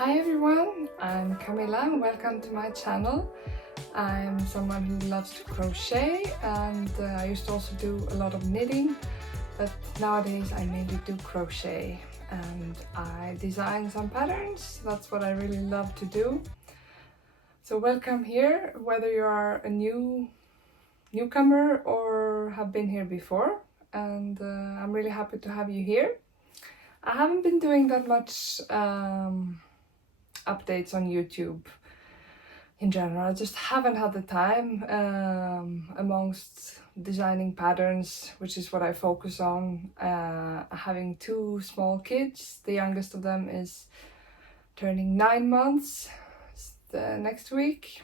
Hi everyone, I'm Camilla and welcome to my channel. I'm someone who loves to crochet and I used to also do a lot of knitting, but nowadays I mainly do crochet and I design some patterns. That's what I really love to do. So welcome here, whether you are a newcomer or have been here before, and I'm really happy to have you here. I haven't been doing that much updates on YouTube in general. I just haven't had the time amongst designing patterns, which is what I focus on. Having two small kids, the youngest of them is turning 9 months the next week,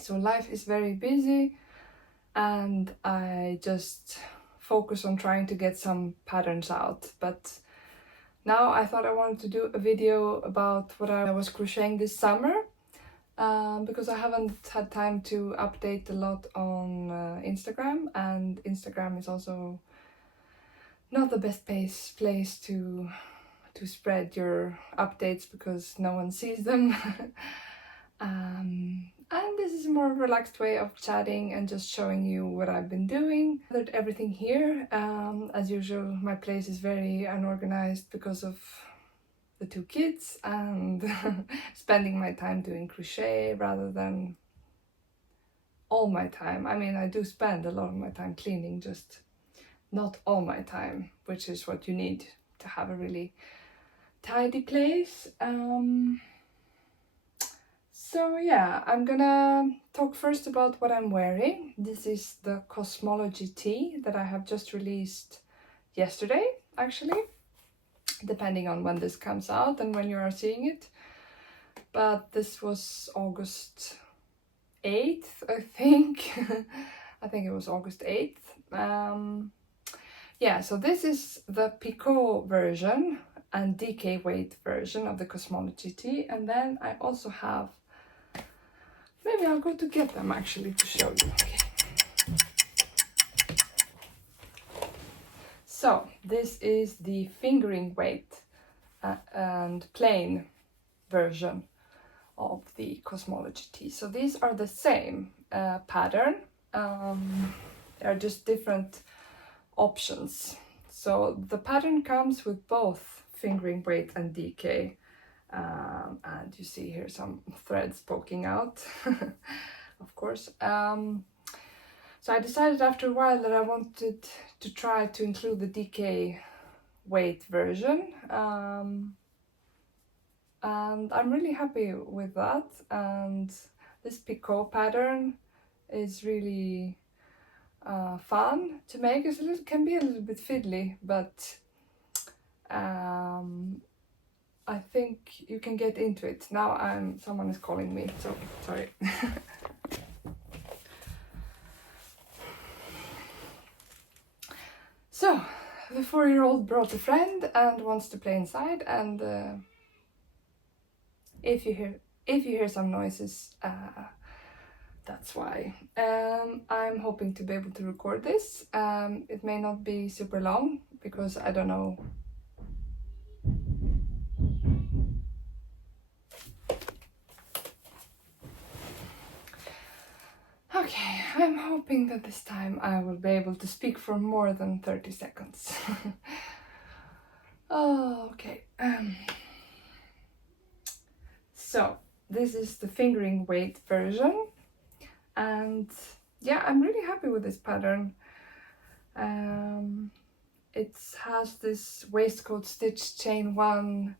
so life is very busy and I just focus on trying to get some patterns out. But now I thought I wanted to do a video about what I was crocheting this summer, because I haven't had time to update a lot on Instagram, and Instagram is also not the best place to spread your updates because no one sees them. And this is a more relaxed way of chatting and just showing you what I've been doing. I gathered everything here. As usual, my place is very unorganized because of the two kids and spending my time doing crochet rather than all my time. I mean, I do spend a lot of my time cleaning, just not all my time, which is what you need to have a really tidy place. So yeah, I'm gonna talk first about what I'm wearing. This is the Cosmology tee that I have just released yesterday, actually, depending on when this comes out and when you are seeing it. But this was August 8th, I think. I think it was August 8th. Yeah, so this is the picot version and DK weight version of the Cosmology tee. And then I also have, maybe I'll go to get them actually to show you. Okay. So this is the fingering weight and plain version of the Cosmology tee. So these are the same pattern. They are just different options. So the pattern comes with both fingering weight and DK. And you see here some threads poking out, of course. So I decided after a while that I wanted to try to include the DK weight version. And I'm really happy with that. And this picot pattern is really fun to make. It can be a little bit fiddly, but I think you can get into it. Now someone is calling me, so sorry. So the 4-year-old brought a friend and wants to play inside, and if you hear some noises, that's why. I'm hoping to be able to record this. It may not be super long because I don't know. Okay, I'm hoping that this time I will be able to speak for more than 30 seconds. Oh, okay. So this is the fingering weight version, and yeah, I'm really happy with this pattern. It has this waistcoat stitch chain 1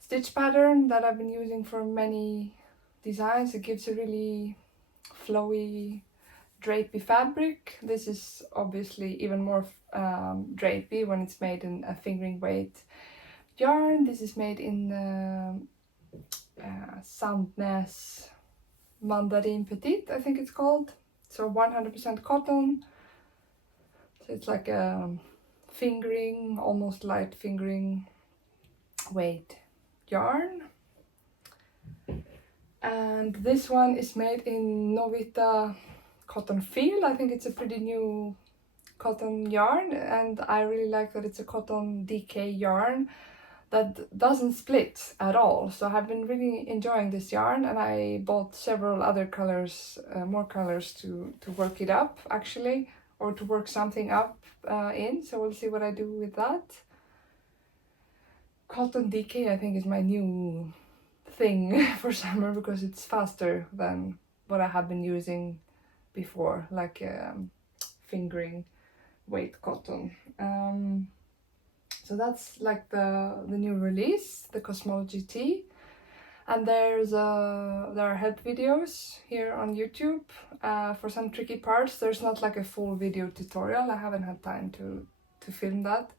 stitch pattern that I've been using for many designs. It gives a really flowy drapey fabric. This is obviously even more drapey when it's made in a fingering weight yarn. This is made in Sandnes Mandarin Petite, I think it's called. So 100% cotton. So it's like a fingering, almost light fingering weight yarn. And this one is made in Novita Cotton Feel. I think it's a pretty new cotton yarn, and I really like that it's a cotton DK yarn. that doesn't split at all. So I've been really enjoying this yarn, and I bought several other colors, more colors to work it up actually, or to work something up in. So we'll see what I do with that. Cotton DK I think is my new thing for summer, because it's faster than what I have been using before, like fingering weight cotton. So that's like the new release, the Cosmology Tea. And there are help videos here on YouTube for some tricky parts. There's not like a full video tutorial. I haven't had time to film that.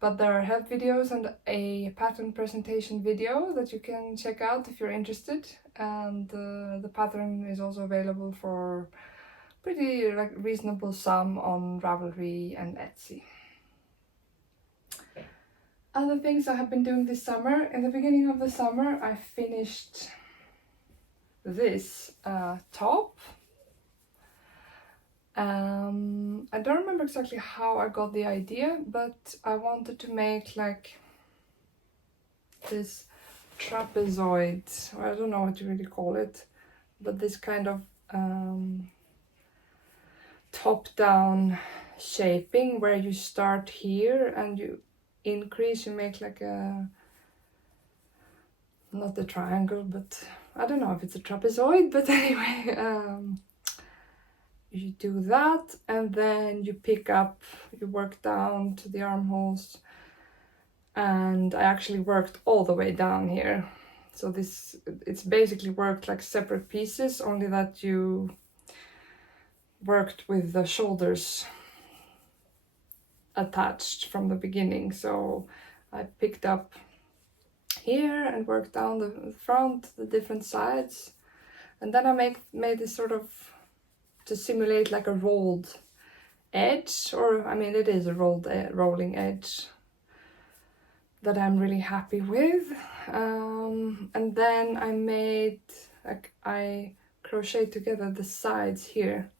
But there are help videos and a pattern presentation video that you can check out if you're interested. And the pattern is also available for pretty like reasonable sum on Ravelry and Etsy. Other things I have been doing this summer. In the beginning of the summer, I finished this top. I don't remember exactly how I got the idea, but I wanted to make like this trapezoid, or I don't know what you really call it, but this kind of top-down shaping where you start here and you increase, you make like a, not a triangle, but I don't know if it's a trapezoid, but anyway, you do that, and then you pick up, you work down to the armholes, and I actually worked all the way down here. So this, it's basically worked like separate pieces, only that you worked with the shoulders attached from the beginning. So I picked up here and worked down the front, the different sides, and then I made this sort of to simulate like a rolled edge, or I mean it is a rolling edge that I'm really happy with. And then I made, like, I crocheted together the sides here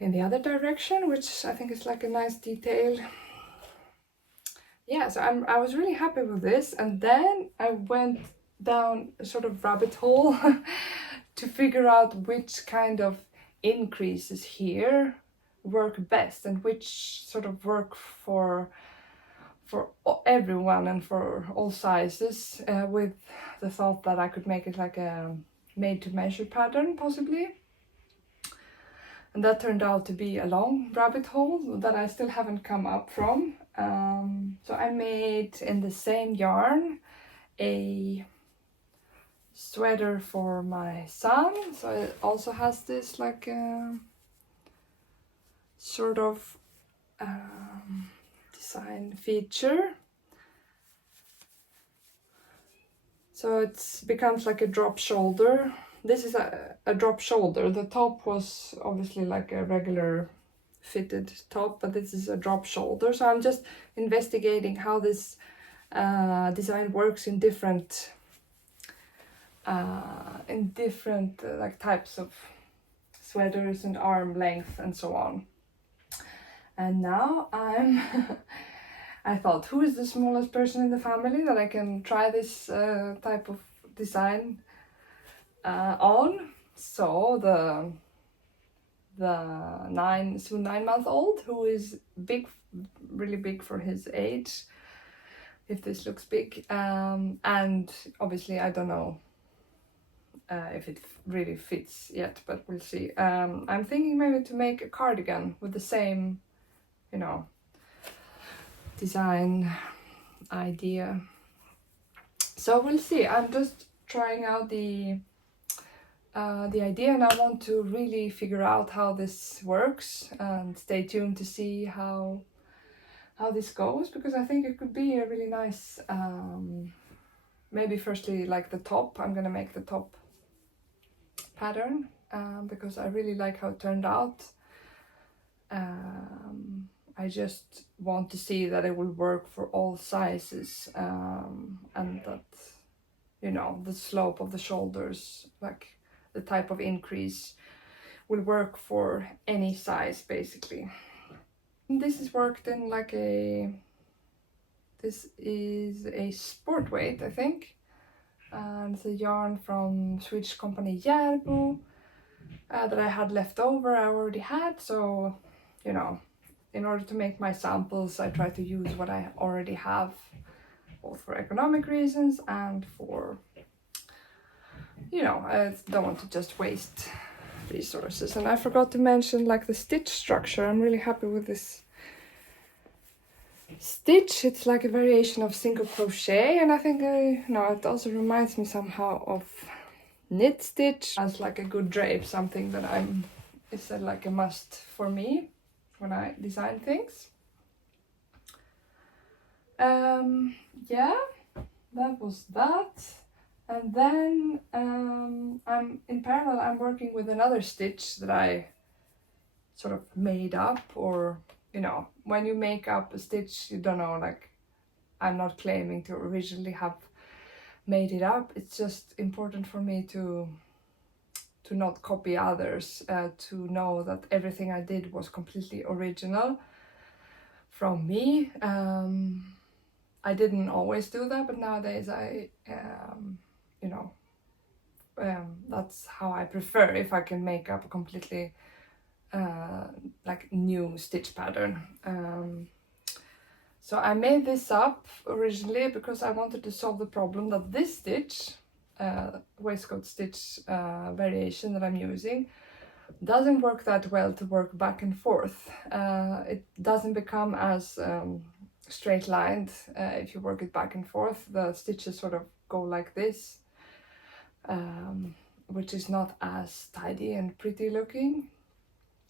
in the other direction, which I think is like a nice detail. Yeah, so I was really happy with this, and then I went down a sort of rabbit hole to figure out which kind of increases here work best and which sort of work for everyone and for all sizes, with the thought that I could make it like a made-to-measure pattern possibly. And that turned out to be a long rabbit hole that I still haven't come up from. So I made in the same yarn a sweater for my son. So it also has this like sort of design feature. So it becomes like a drop shoulder. This is a drop shoulder. The top was obviously like a regular fitted top, but this is a drop shoulder. So I'm just investigating how this design works in different like types of sweaters and arm length and so on. And now I'm I thought, who is the smallest person in the family that I can try this type of design on? So the soon 9-month-old, who is big, really big for his age, if this looks big, and obviously I don't know if it really fits yet, but we'll see. I'm thinking maybe to make a cardigan with the same, you know, design idea. So we'll see. I'm just trying out the idea, and I want to really figure out how this works, and stay tuned to see how this goes, because I think it could be a really nice, maybe firstly like the top. I'm gonna make the top pattern because I really like how it turned out. I just want to see that it will work for all sizes, and that, you know, the slope of the shoulders, like the type of increase, will work for any size basically. This is worked in like a This is a sport weight, I think. And it's a yarn from Swedish company Järbo that I had left over, I already had. So, you know, in order to make my samples, I try to use what I already have, both for economic reasons and for, you know, I don't want to just waste resources. And I forgot to mention like the stitch structure. I'm really happy with this stitch. It's like a variation of single crochet, and I think it also reminds me somehow of knit stitch as like a good drape, something that it's like a must for me when I design things. Yeah, that was that. And then I'm in parallel, I'm working with another stitch that I sort of made up, or you know, when you make up a stitch, you don't know, like, I'm not claiming to originally have made it up. It's just important for me to not copy others, to know that everything I did was completely original from me. I didn't always do that, but nowadays I, that's how I prefer, if I can make up a completely like new stitch pattern. So I made this up originally because I wanted to solve the problem that this stitch, waistcoat stitch variation that I'm using, doesn't work that well to work back and forth. It doesn't become as straight lined if you work it back and forth. The stitches sort of go like this, which is not as tidy and pretty looking.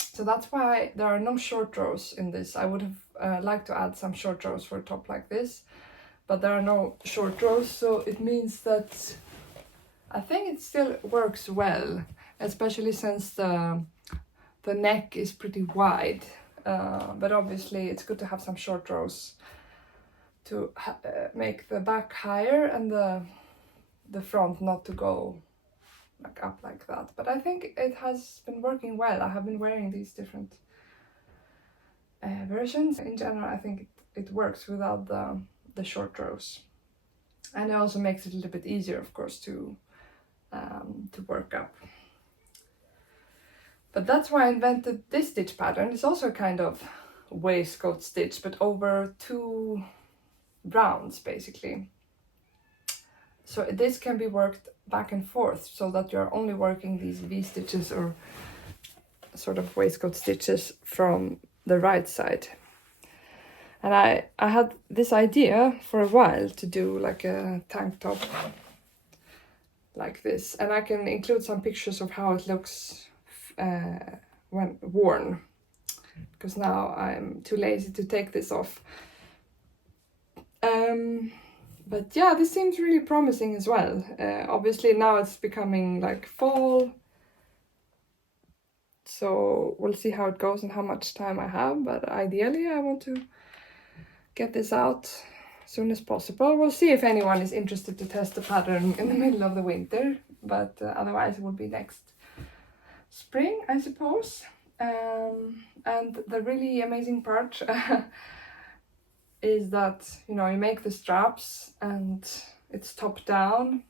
So that's why there are no short rows in this. I would have liked to add some short rows for a top like this, but there are no short rows, so it means that I think it still works well, especially since the neck is pretty wide. But obviously it's good to have some short rows to make the back higher and the front not to go like up like that. But I think it has been working well. I have been wearing these different versions. In general, I think it works without the short rows, and it also makes it a little bit easier, of course, to work up. But that's why I invented this stitch pattern. It's also a kind of waistcoat stitch, but over 2 rounds basically. So this can be worked back and forth, so that you're only working these V-stitches or sort of waistcoat stitches from the right side. And I had this idea for a while to do like a tank top like this, and I can include some pictures of how it looks when worn, because now I'm too lazy to take this off. But yeah, this seems really promising as well. Obviously now it's becoming like fall, so we'll see how it goes and how much time I have, but ideally I want to get this out as soon as possible. We'll see if anyone is interested to test the pattern in the middle of the winter, but otherwise it will be next spring, I suppose. And the really amazing part is that, you know, you make the straps and it's top down,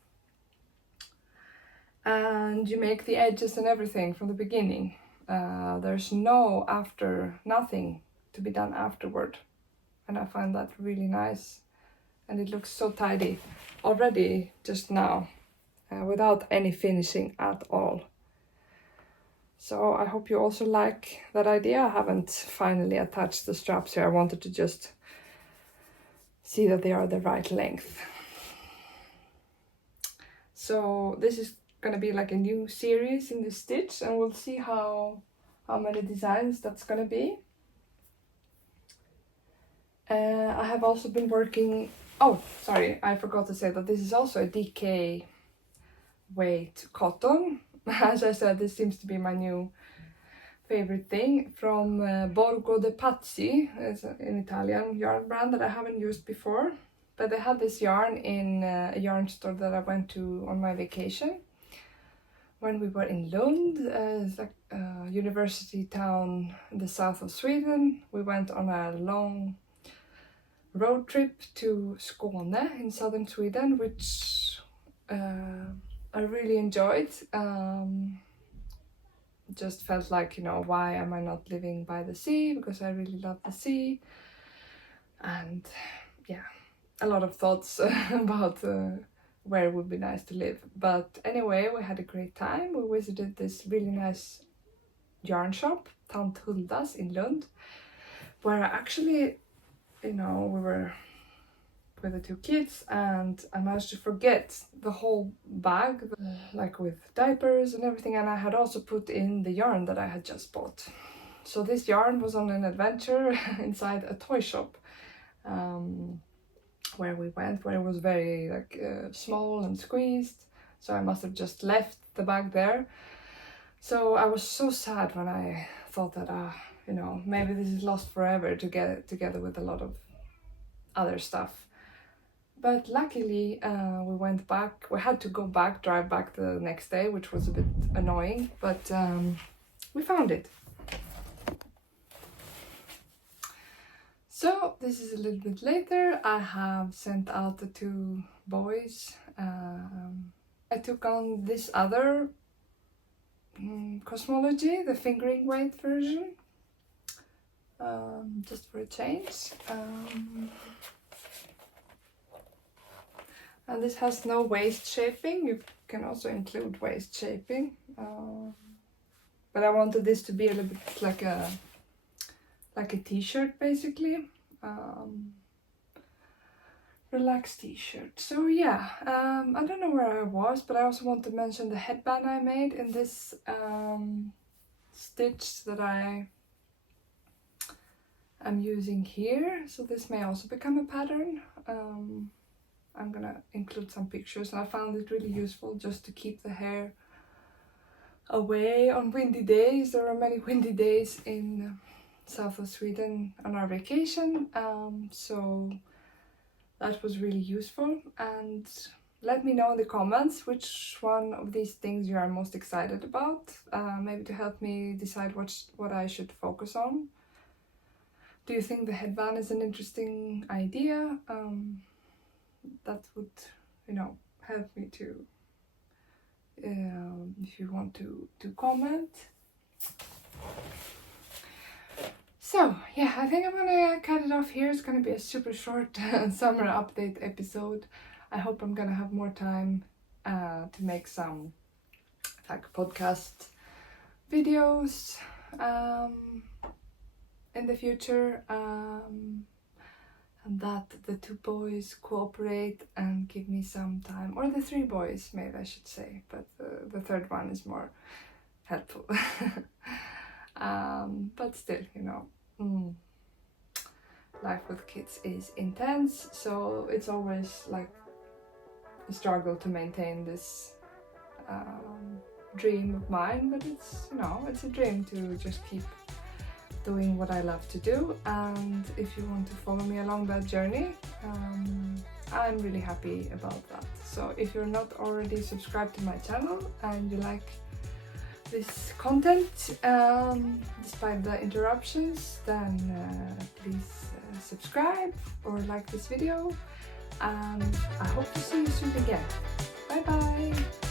and you make the edges and everything from the beginning. There's nothing to be done afterward, and I find that really nice, and it looks so tidy already just now, without any finishing at all. So I hope you also like that idea. I haven't finally attached the straps here. I wanted to just see that they are the right length. So this is gonna be like a new series in this stitch, and we'll see how many designs that's gonna be. I have also been working, oh sorry, I forgot to say that this is also a DK weight cotton. As I said, this seems to be my new favorite thing, from Borgo de Pazzi. It's an Italian yarn brand that I haven't used before, but they had this yarn in a yarn store that I went to on my vacation when we were in Lund. It's like a university town in the south of Sweden. We went on a long road trip to Skåne in southern Sweden, which I really enjoyed. Just felt like, you know, why am I not living by the sea? Because I really love the sea. And yeah, a lot of thoughts about where it would be nice to live. But anyway, we had a great time. We visited this really nice yarn shop, Tant Huldas in Lund, where I actually, you know, we were with the 2 kids and I managed to forget the whole bag, like with diapers and everything, and I had also put in the yarn that I had just bought. So this yarn was on an adventure inside a toy shop where we went, where it was very like small and squeezed, so I must have just left the bag there. So I was so sad when I thought that you know, maybe this is lost forever to get together with a lot of other stuff. But luckily we went back. We had to go back, drive back the next day, which was a bit annoying, but we found it. So this is a little bit later. I have sent out the 2 boys. I took on this other cosmology, the fingering weight version, just for a change. And this has no waist shaping. You can also include waist shaping. But I wanted this to be a little bit like a t-shirt, basically. Relaxed t-shirt. So yeah, I don't know where I was, but I also want to mention the headband I made in this stitch that I am using here. So this may also become a pattern. I'm gonna include some pictures. I found it really useful just to keep the hair away on windy days. There are many windy days in south of Sweden on our vacation, so that was really useful. And let me know in the comments which one of these things you are most excited about, maybe to help me decide what I should focus on. Do you think the headband is an interesting idea? That would, you know, help me to, if you want to comment. So yeah, I think I'm gonna cut it off here. It's gonna be a super short summer update episode. I hope I'm gonna have more time to make some like podcast videos in the future, and that the 2 boys cooperate and give me some time, or the 3 boys maybe I should say, but the 3rd one is more helpful. But still, you know, life with kids is intense, so it's always like a struggle to maintain this dream of mine, but it's, you know, it's a dream to just keep doing what I love to do. And if you want to follow me along that journey, I'm really happy about that. So if you're not already subscribed to my channel and you like this content despite the interruptions, then please subscribe or like this video, and I hope to see you soon again. Bye bye!